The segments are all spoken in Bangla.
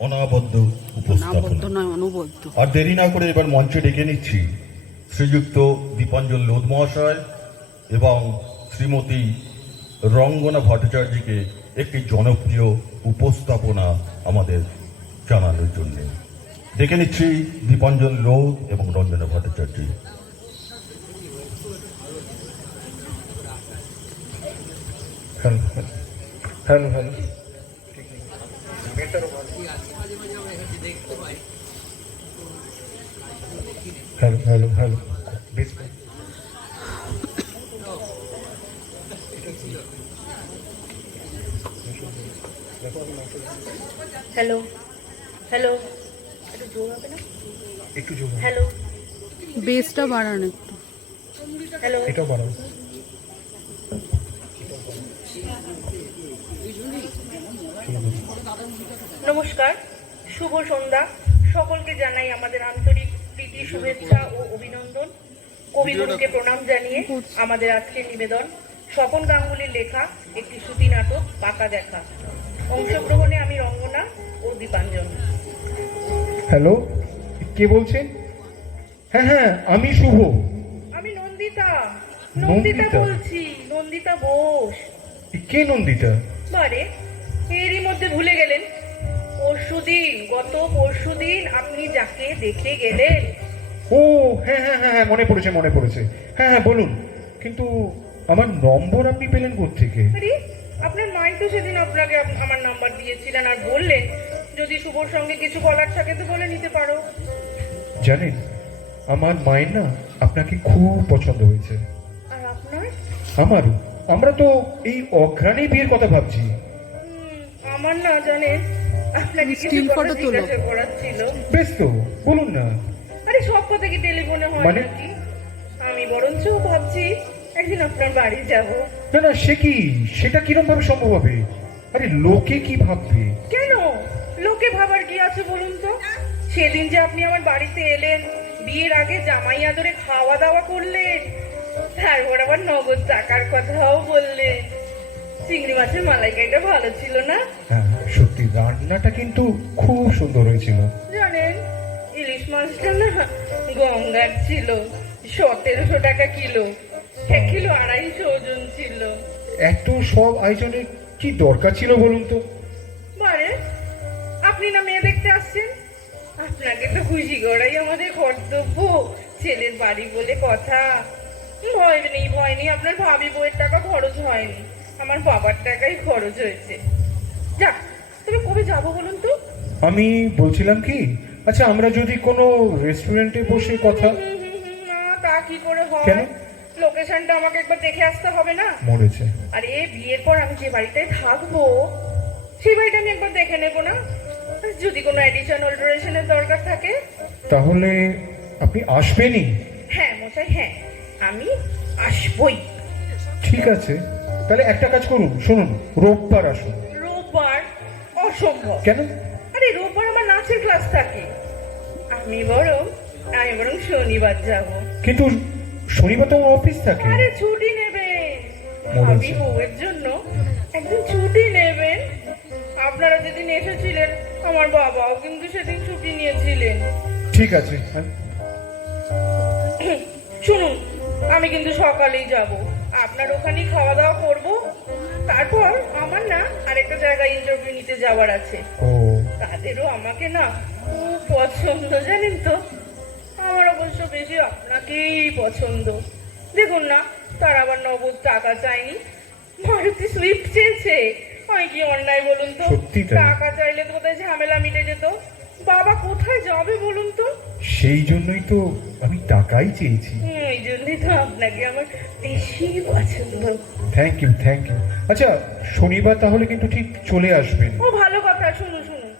অনাবদ্ধ উপস্থাপনা। আর দেরি না করে এবার মঞ্চে ডেকে নিচ্ছি শ্রীযুক্ত দীপাঞ্জন লোধ মহাশয় এবং শ্রীমতী রঙ্গনা ভট্টাচার্যকে একটি জনপ্রিয় উপস্থাপনা আমাদের জানানোর জন্য। ডেকে নিচ্ছি দীপাঞ্জন লোধ এবং Ranjana Bhattacharya. Hello hello hello hello. Hello hello বেশ হ্যালো হ্যালো একটু জোর হবে না? একটু জোর হ্যালো বেসটা বাড়ান একটু। হ্যালো এটাও বাড়াও। নমস্কার শুভ সন্ধ্যা। সকলকে জানাই আমাদের আন্তরিক প্রীতি শুভেচ্ছা ও অভিনন্দন। কবিগুরুকে প্রণাম জানিয়ে আমাদের আজকের নিবেদন। স্বপন গাঙ্গুলির লেখা একটি শ্রুতি নাটক পাকা দেখা। অংশগ্রহণে আমি রঙ্গনা ও দীপাঞ্জন। হ্যালো কে বলছেন? হ্যাঁ হ্যাঁ আমি শুভ। আমি নন্দিতা। নন্দিতা? নন্দিতা? বলছি নন্দিতা বোস। কে নন্দিতা? বারে এরই মধ্যে ভুলে গেলেন। গত পরশুদিন আপনি যাকে দেখে গেলেন। ও হ্যাঁ হ্যাঁ হ্যাঁ হ্যাঁ মনে পড়েছে মনে পড়েছে। হ্যাঁ হ্যাঁ বলুন। কিন্তু আমার নম্বর আপনি পেলেন থেকে আরে আপনার মাই তো সেদিন আপনাকে আপ- আমার নাম্বার দিয়েছিলেন আর বললেন যদি শুভর সঙ্গে কিছু বলার থাকে তো বলে নিতে পারো। জানেন আমার মায়ের না আপনাকে খুব পছন্দ হয়েছে। আর আপনার? আমারও। আমরা তো এই অঘ্রাণে বিয়ের কথা ভাবছি। আমার না জানেন কথা photo তোলো। বেশ তো বলুন না। আরে সব কথা কি টেলিফোনে হয় মানে? নাকি? আমি বরঞ্চ ভাবছি একদিন আপনার বাড়ি যাব। না না সে কি সেটা কিরম ভাবে সম্ভব হবে? আরে লোকে কি ভাববে? কেন? লোকে ভাবার কি আছে বলুন তো? সেদিন যে আপনি আমার বাড়িতে এলেন বিয়ের আগে জামাই আদরে খাওয়া দাওয়া করলেন তারপর আবার নগদ টাকার কথাও বললেন। চিংড়ি মাছের মালাইকারিটা ভালো ছিল না? হ্যাঁ। সত্যি রান্নাটা কিন্তু খুব সুন্দর হয়েছিল। জানেন ইলিশ মাছটা না গঙ্গার ছিল সতেরোশো টাকা কিলো। এক কিলো আড়াইশো ওজন ছিল। এত সব আয়োজনের কি দরকার ছিল বলুন তো? বারে আপনি না মেয়ে দেখতে আসছেন? আপনাকে তো খুশি করাই আমাদের কর্তব্য ছেলের বাড়ি বলে কথা। ভয় নেই ভয় নেই আপনার ভাবি বইয়ের টাকা খরচ হয়নি। আমার বাবার টাকাই খরচ হয়েছে। যাক তবে কবে যাব বলুন তো? আমি বলছিলাম কি আচ্ছা আমরা যদি কোনো রেস্টুরেন্টে বসে কথা না তা কি করে হয়? কেন? লোকেশনটা আমাকে একবার দেখে আসতে হবে না? মরেছে। আরে বিয়ের পর আমি যে বাড়িটায় থাকব সেই বাড়িটা আমি একবার দেখে নেব না? যদি কোনো অ্যাডিশন অল্টারেশনের দরকার থাকে? তাহলে আপনি আসবেনই? হ্যাঁ মশাই হ্যাঁ আমি আসবই। ঠিক আছে তাহলে একটা কাজ করুন শুনুন রোববার আসুন। অসম্ভব কেন? আরে রোববার আমার নাচের ক্লাস থাকে। আমি বরং আমি বরং শনিবার যাব। কিন্তু শনিবার তো আমার অফিস থাকে। আরে ছুটি ভাবি হচ্ছে। বউয়ের জন্য একদিন ছুটি নেবেন আপনারা যেদিন এসেছিলেন আমার বাবাও কিন্তু সেদিন ছুটি নিয়েছিলেন। ঠিক আছে। হ্যাঁ। শুনুন আমি কিন্তু সকালেই যাব। আপনার ওখানেই খাওয়া দাওয়া করব? তারপর আমার না আরেকটা জায়গায় ইন্টারভিউ নিতে যাওয়ার আছে। তাদেরও আমাকে না খুব পছন্দ জানেন তো? আমার অবশ্য বেশি আপনাকেই পছন্দ। দেখুন না তার আবার নগদ টাকা চাইনি। মারুতি সুইফট চেয়েছে। হয় কি অন্যায় বলুন তো? টাকা চাইলে তো কোথায় ঝামেলা মিটে যেত। বাবা কোথায় যাবে বলুন তো? সেই জন্যই তো আমি টাকাই চেয়েছি। এই জন্যই তো আপনাকে আমার বেশি পছন্দ। থ্যাংক ইউ থ্যাংক ইউ আচ্ছা শনিবার তাহলে কিন্তু ঠিক চলে আসবেন। ও ভালো কথা শুনুন শুনুন।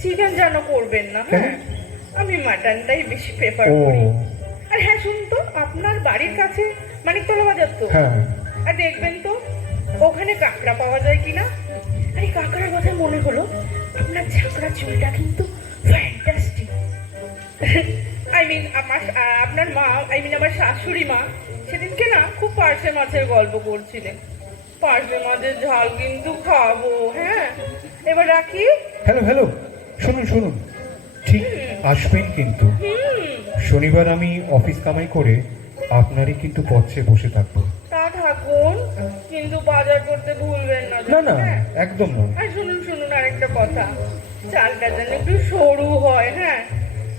চিকেন যেন করবেন না হ্যাঁ? আমি মাটনটাই বেশি প্রেফার করি। আর হ্যাঁ শুনুন তো আপনার বাড়ির কাছে মানিকতলা বাজার তো? হ্যাঁ। আর দেখবেন তো ওখানে কাঁকড়া পাওয়া যায় কিনা? আরে কাঁকড়ার কথা মনে হলো আপনার ঝাঁকড়া চুলটা কিন্তু আই মিন আমার আপনার মা আই মিন আমার শাশুড়ি মা সেদিনকে না খুব পার্শে মাছের গল্প করছিলেন। পার্শে মাছের ঝাল কিন্তু খাব হ্যাঁ? এবার রাখি? হ্যালো হ্যালো শুনুন শুনুন। ঠিক আসবেন কিন্তু। শনিবার আমি অফিস কামাই করে আপনারই কিন্তু পথে বসে থাকব। তা থাকুন কিন্তু বাজার করতে ভুলবেন না। না না হ্যাঁ? একদম নয়। আর শুনুন শুনুন আরেকটা কথা। চালটা যেন একটু সরু হয় হ্যাঁ?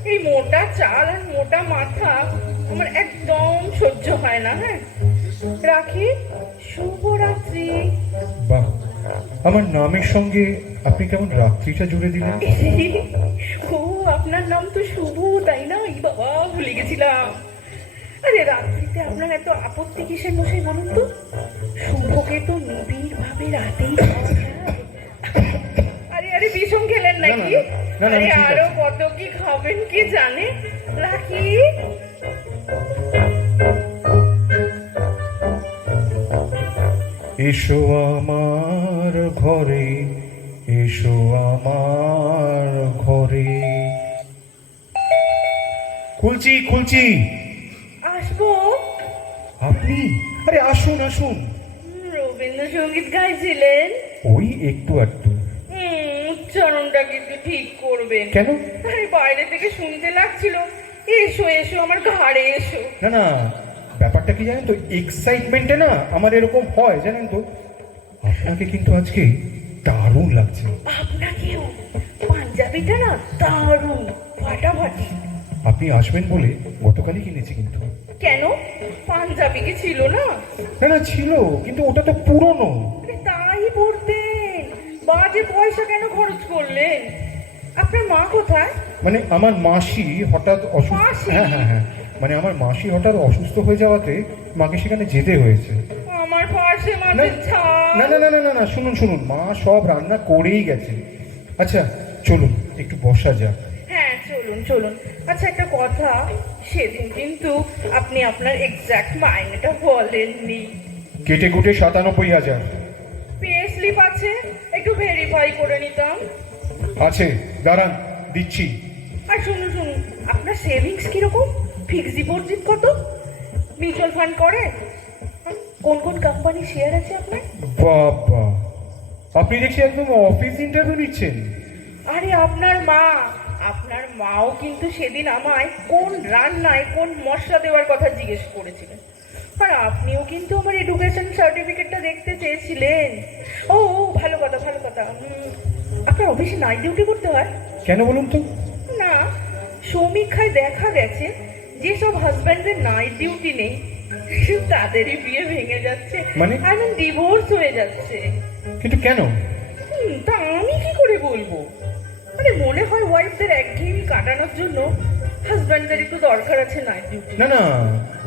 এই মোটা চাল আর মোটা মাথা আমার একদম সহ্য হয় না হ্যাঁ? রাখি শুভরাত্রি। বাহ আমার নামের সঙ্গে আপনি কেমন রাত্রিটা জুড়ে দিলেন? ও আপনার নাম তো শুভ তাই না? এই বাবা ভুলে গেছিলাম। আরে রাত্রিতে আপনার এত আপত্তি কিসের মশাই বলুন তো? শুভকে তো নিবিড় ভাবে রাতেই আরে আরে বিষম খেলেন না, না, নাকি? না, না, আরে কত কি খাবেন কি জানে? রাখি এসো আমার ঘরে এসো আমার ঘরে। খুলছি খুলছি আসব? আপনি? আরে আসুন আসুন। রবীন্দ্রসঙ্গীত গাইছিলেন? ওই একটু একটু উচ্চারণটা কিন্তু ঠিক করবেন। কেন? আরে বাইরে থেকে শুনতে লাগছিল। এসো এসো আমার ঘাড়ে এসো। না না ব্যাপারটা কি জানেন তো? এক্সাইটমেন্টে না আমার এরকম হয় জানেন তো? আপনাকে কিন্তু আজকে দারুণ লাগছে। আপনাকেও? পাঞ্জাবিটা না দারুণ ফাটাফাটি। আপনি আসবেন বলে গতকালই কিনেছি কিন্তু। কেন? পাঞ্জাবি কি ছিল না? না না ছিল কিন্তু ওটা তো পুরনো। বাজে পয়সা কেন খরচ করলেন আপনার মা কোথায়? মানে আমার মাসি হঠাৎ অসুস্থ হ্যাঁ হ্যাঁ হ্যাঁ। মানে আমার মাসি হঠাৎ অসুস্থ হয়ে যাওয়াতে মাকে সেখানে যেতে হয়েছে। আমার না মাছের না না না না না শুনুন শুনুন মা সব রান্না করেই গেছে। আচ্ছা চলুন একটু বসা যাক। হ্যাঁ চলুন চলুন। আচ্ছা একটা কথা সেদিন কিন্তু আপনি আপনার এক্সাক্ট মাইনেটা বলেননি। কেটে কুটে সাতানব্বই হাজার। পে স্লিপ আছে? একটু ভেরিফাই করে নিতাম। আছে দাঁড়ান দিচ্ছি। আর শুনুন শুনুন আপনার সেভিংস কীরকম? ফিক্সড ডিপোজিট কত? মিউচুয়াল ফান্ড করে? কোন কোন কোম্পানি শেয়ার আছে আপনার? বাবা আপনি দেখছি একদম অফিস ইন্টারভিউ নিচ্ছেন। আরে আপনার মা আপনার মাও কিন্তু সেদিন আমায় কোন রান্নায় কোন মশলা দেওয়ার কথা জিজ্ঞেস করেছিলেন। আর আপনিও কিন্তু আমার এডুকেশন সার্টিফিকেটটা দেখতে চেয়েছিলেন। ও ভালো কথা ভালো কথা। আপনার অফিসে নাইট ডিউটি করতে হয়? কেন বলুন তো? না সমীক্ষায় দেখা গেছে যেসব হাজব্যান্ডের নাইট ডিউটি নেই। তাদেরই বিয়ে ভেঙে যাচ্ছে। মানে? আই মিন ডিভোর্স হয়ে যাচ্ছে। কিন্তু কেন? তা আমি কি করে বলব? মানে মনে হয় ওয়াইফদের একঘেয়েমি কাটানোর জন্য হাজব্যান্ডদের একটু দরকার আছে নাইট ডিউটি না না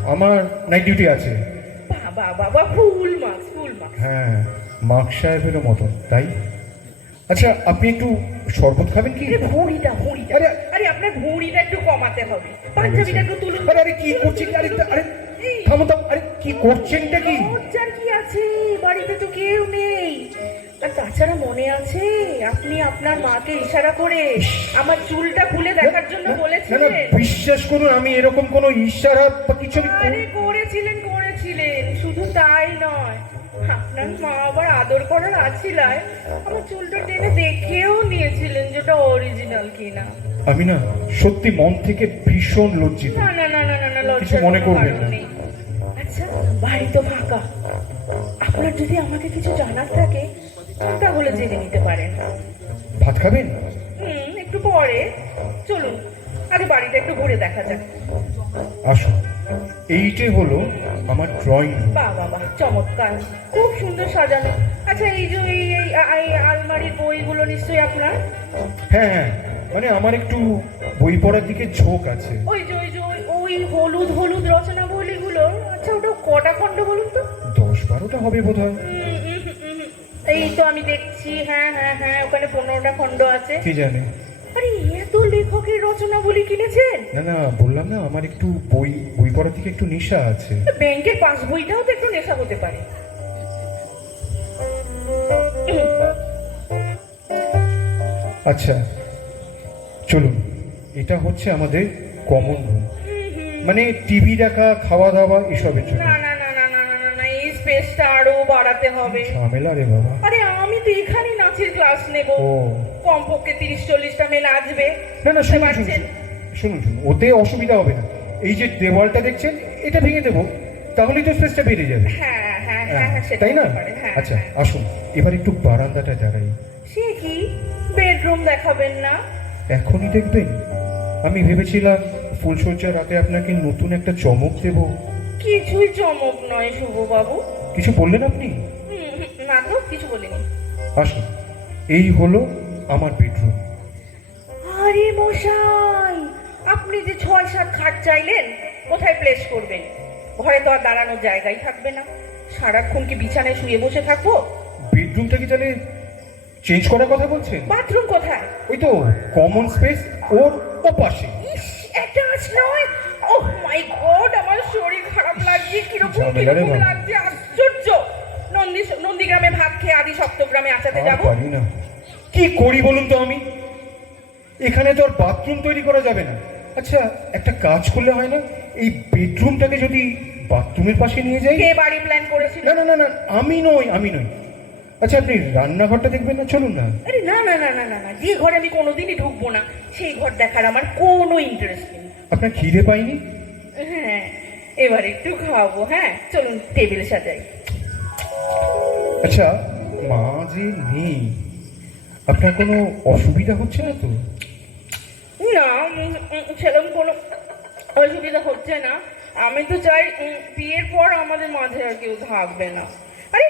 আমার নাইট ডিউটি আছে। বাবা বাবা ফুল মার্কস ফুল মার্কস হ্যাঁ মার্ক সাহেবেরও মতন তাই? আচ্ছা আপনি একটু শরবত খাবেন কি? আরে ভুঁড়িটা ভুঁড়িটা আরে- আরে আপনার ভুঁড়িটা একটু কমাতে হবে। পাঞ্জাবিটা একটু তুলুন। আরে আরে কি করছেন? আরে আরে থামো থামো আরে কি করছেনটা কি? লজ্জার কি আছে? বাড়িতে তো কেউ নেই। আর তাছাড়া মনে আছে আপনি আপনার মাকে ইশারা করে আমার চুলটা না না বিশ্বাস করুন আমি এরকম কোনো ইশারা বা কিছু আমি আরে করেছিলেন করেছিলেন। শুধু তাই নয়। আপনার মা আবার আদর করার আছিলায় আমার চুলটা টেনে দেখেও নিয়েছিলেন যেটা অরিজিনাল কিনা। আমি না সত্যি মন থেকে ভীষণ লজ্জিত। না না না না না না কিছু লজ্জার মনে করবেন না। আচ্ছা বাড়ি তো ফাঁকা। আপনার যদি আমাকে কিছু জানার থাকে তাহলে জেনে নিতে পারেন। ভাত খাবেন? একটু পরে। চলুন আগে বাড়িটা একটু ঘুরে দেখা যাক। আসুন এইটাই হলো আমার ড্রয়িং বাহ বাহ চমৎকার। খুব সুন্দর সাজানো। আচ্ছা এই যে এই আলমারির বইগুলো নিশ্চয়ই আপনার? হ্যাঁ হ্যাঁ মানে আমার একটু বই পড়ার দিকে ঝোঁক আছে। ওই যে ওই যে ওই- হলুদ হলুদ রচনাবলীগুলো আচ্ছা ওটা কটা খণ্ড বলুন তো? দশ বারোটা হবে বোধ হয়। এই তো আমি দেখছি হ্যাঁ হ্যাঁ হ্যাঁ ওখানে পনেরোটা খণ্ড আছে। কি জানে? আরে এত লেখকের রচনাবলী কিনেছেন? না না বললাম না আমার একটু বই বই একটু নেশা আছে। ব্যাংকের পাস বইটাও তো একটু নেশা হতে পারে। আচ্ছা চলুন এটা হচ্ছে আমাদের কমন রুম মানে টিভি দেখা খাওয়া দাওয়া এসবের জন্য। না না না না না না না এই স্পেসটা আরও বাড়াতে হবে। ঝামেলা রে বাবা। আরে আমি তো এখানে নাচের ক্লাস নেব। ও। কমপক্ষে তিরিশ চল্লিশটা মেয়ে নাচবে না না শুনুন শুনুন শুনুন। শুনুন ওতে অসুবিধা হবে না। এই যে দেওয়ালটা দেখছেন এটা ভেঙে দেবো তাহলেই তো স্পেসটা বেড়ে যাবে। হ্যাঁ হ্যাঁ হ্যাঁ হ্যাঁ, তাই না? আচ্ছা। আসুন এবার একটু বারান্দাটা দাঁড়াই সে কি? বেডরুম দেখাবেন না? এখনই দেখবেন? আমি ভেবেছিলাম ফুলসজ্জা রাতে আপনাকে নতুন একটা চমক দেব। কিছুই চমক নয় শুভ বাবু কিছু বললেন আপনি? না তো কিছু বলিনি। আসুন এই হলো আমার বেডরুম আরে মশাই আপনি যে ছয় সাত খাট চাইলেন কোথায় প্লেস করবেন? ঘরে তো আর দাঁড়ানোর জায়গাই থাকবে না। সারাক্ষণ কি বিছানায় শুয়ে বসে থাকব? বেডরুমটা কি তাহলে চেঞ্জ করার কথা বলছেন? বাথরুম কোথায়? ওই তো কমন স্পেস ওর ওপাশে। ইস অ্যাটাচ নয়? ও মাই গড আমার শরীর খারাপ লাগছে কীরকম ঝামেলা রে কীরকম বাবা। লাগছে আশ্চর্য। নন্দী নন্দীগ্রামে ভাত খেয়ে আদি সপ্তগ্রামে আসাতে যাব? পারি না। কি করি বলুন তো আমি? এখানে তো আর বাথরুম তৈরি করা যাবে না। আচ্ছা একটা কাজ করলে হয় না? এই বেডরুমটাকে যদি বাথরুমের পাশে নিয়ে যাই? কে বাড়ি প্ল্যান করেছিল? না না না না আমি নই আমি নই। আচ্ছা আপনি রান্নাঘরটা দেখবেন না? চলুন না। আরে না না না না না না যে ঘরে আমি কোনোদিনই ঢুকবো না সেই ঘর দেখার আমার কোনো ইন্টারেস্ট নেই। আপনার খিদে পাইনি? হ্যাঁ এবার একটু খাওয়াবো হ্যাঁ? চলুন টেবিল সাজাই। আচ্ছা মা যে নেই। আপনার কোনো অসুবিধা হচ্ছে না তো? না সেরকম কোনো অসুবিধা হচ্ছে না। আমি তো চাই বিয়ের পর আমাদের মাঝে আর কেউ থাকবে না। আরে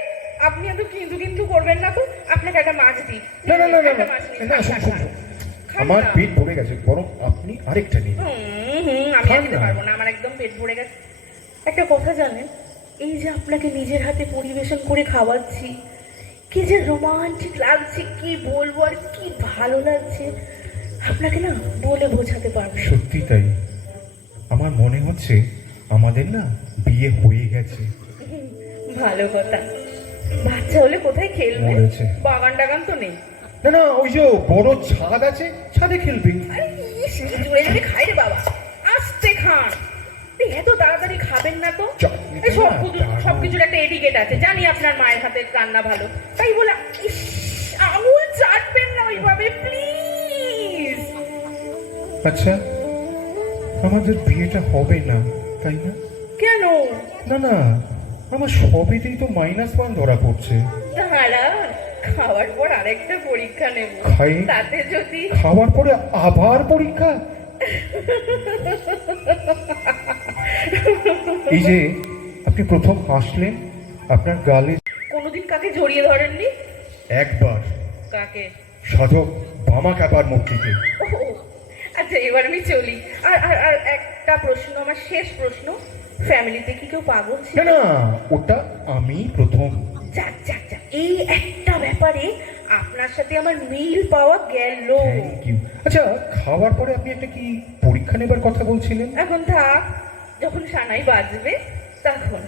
আপনি এত কিন্তু কিন্তু করবেন না তো? আপনাকে একটা মাছ দিই। না না না না আমার পেট ভরে গেছে বরং আপনি আরেকটা নিন। আমি পারব না আমার একদম পেট ভরে গেছে। একটা কথা জানেন এই যে আপনাকে নিজের হাতে পরিবেশন করে খাওয়াচ্ছি কি যে রোমান্টিক লাগছে কি বলব আর কি ভালো লাগছে আপনাকে না বলে বোঝাতে পারব। সত্যি তাই। আমার মনে হচ্ছে আমাদের না বিয়ে হয়ে গেছে। ভালো কথা। বাচ্চা হলে কোথায় খেলবে। বাগান টাগান তো নেই। না না ওই যে বড় ছাদ আছে ছাদে খেলবে। আরে ইস, কি জোরে জোরে খাই রে বাবা। আস্তে খান। এত তাড়াতাড়ি খাবেন না তো? এই সব কিছুর একটা এটিকেট আছে। জানি আপনার মায়ের হাতের রান্না ভালো। তাই বলে আঙুল চাটবেন না ওইভাবে প্লিজ! আচ্ছা আমাদের বিয়েটা হবে না তাই না? কেন? না না আমার সবেতেই তো মাইনাস ওয়ান ধরা পড়ছে। দাঁড়ান খাওয়ার পর আরেকটা পরীক্ষা নেব? তাতে যদি খাওয়ার পরে আবার পরীক্ষা? এই যে আপনি প্রথম হাসলেন আপনার গালে কোনোদিন কাকে জড়িয়ে ধরেননি? একবার কাকে? সাধক বামা কাপার মূর্তিকে আচ্ছা এবার আমি চলি। আর আর আর একটা প্রশ্ন আমার শেষ প্রশ্ন। ফ্যামিলিতে কি কেউ পাগল ছিল? না না ওটা আমি প্রথম। যাক যাক যাক এই একটা ব্যাপারে আপনার সাথে আমার মিল পাওয়া গেল। আচ্ছা খাওয়ার পরে আপনি একটা কি পরীক্ষা নেবার কথা বলছিলেন? এখন থাক যখন সানাই বাজবে তখন।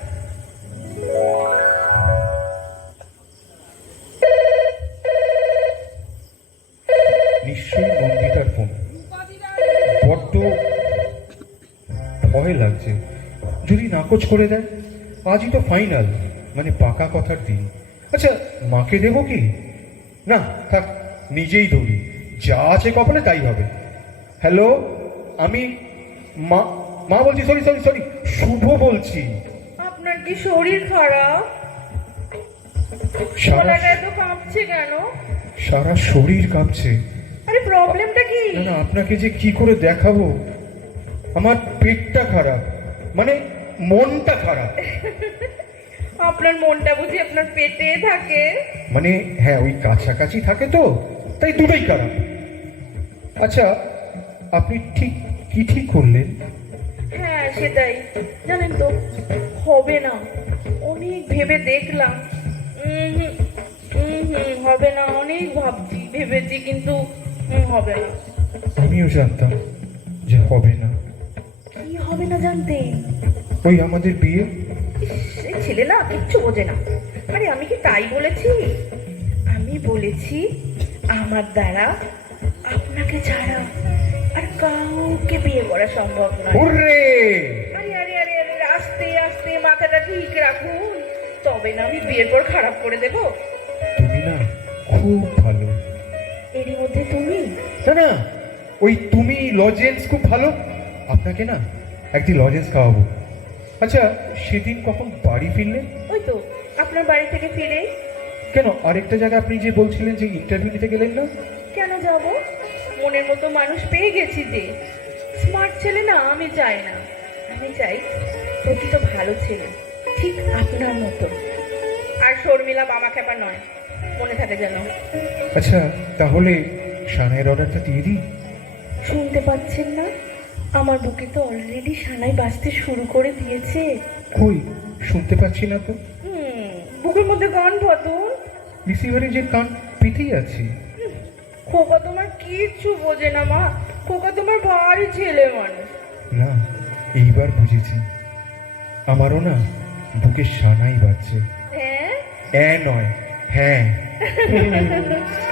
নিশ্চয়ই নন্দিতার ফোন বড্ড ভয় লাগছে। যদি নাকচ করে দেয় আজই তো ফাইনাল মানে পাকা কথার দিন। আচ্ছা মাকে দেবো কি? না থাক নিজেই ধরি। যা আছে কপালে তাই হবে। হ্যালো আমি মা মা বলছি সরি সরি সরি শুভ বলছি। আপনার কি শরীর খারাপ? সারা গলাটা এত কাঁপছে কেন? সারা শরীর কাঁপছে। আরে প্রবলেমটা কি? না না আপনাকে যে কি করে দেখাবো? আমার পেটটা খারাপ মানে মনটা খারাপ। আপনার মনটা বুঝি আপনার পেটে থাকে? মানে হ্যাঁ ওই কাছাকাছি থাকে তো তাই দুটোই খারাপ। আচ্ছা আপনি ঠিক কি ঠিক করলেন? হ্যাঁ সেটাই। জানেন তো হবে না। অনেক ভেবে দেখলাম। হবে না। অনেক ভাবছি ভেবেছি কিন্তু হবে না। আমিও জানতাম যে হবে না। কি হবে না জানতেন ওই আমাদের বিয়ে? ছেলে না কিচ্ছু বোঝে না। আরে আমি কি তাই বলেছি? আমি বলেছি আমার দ্বারা আপনাকে ছাড়া আর কাউকে বিয়ে করা সম্ভব নয়। আরে আরে আরে আরে আস্তে আস্তে মাথাটা ঠিক রাখুন। তবে না আমি বিয়ের পর খারাপ করে দেব। তুমি না খুব ভালো। এরই মধ্যে না না ওই তুমি লজেন্স খুব ভালো। আপনাকে না একটি লজেন্স খাওয়াবো। আচ্ছা সেদিন কখন বাড়ি ফিরলেন? ওই তো আপনার বাড়ি থেকে ফিরে। কেন? আরেকটা জায়গায় আপনি যে বলছিলেন যে ইন্টারভিউ নিতে গেলেন না? কেন যাব? মনের মতো মানুষ পেয়ে গেছি যে। স্মার্ট ছেলে না আমি চাই না। আমি চাই প্রকৃত ভালো ছেলে ঠিক আপনার মতো। আর শর্মিলা বাবা খেপা নয় মনে থাকে যেন। আচ্ছা তাহলে সানের অর্ডারটা দিয়ে দিই শুনতে পাচ্ছেন না? আমার বুকে তো অলরেডি সানাই বাজতে শুরু করে দিয়েছে। কই? শুনতে পাচ্ছি না তো। হুম বুকের মধ্যে গান বদল। রিসিভারে যে কান পেতেই আছি। খোকা তোমার কিচ্ছু বোঝে না মা। খোকা তোমার ভারী ছেলে মানুষ। না এইবার বুঝেছি। আমারও না বুকে সানাই বাজছে। হ্যাঁ? নয় হ্যাঁ।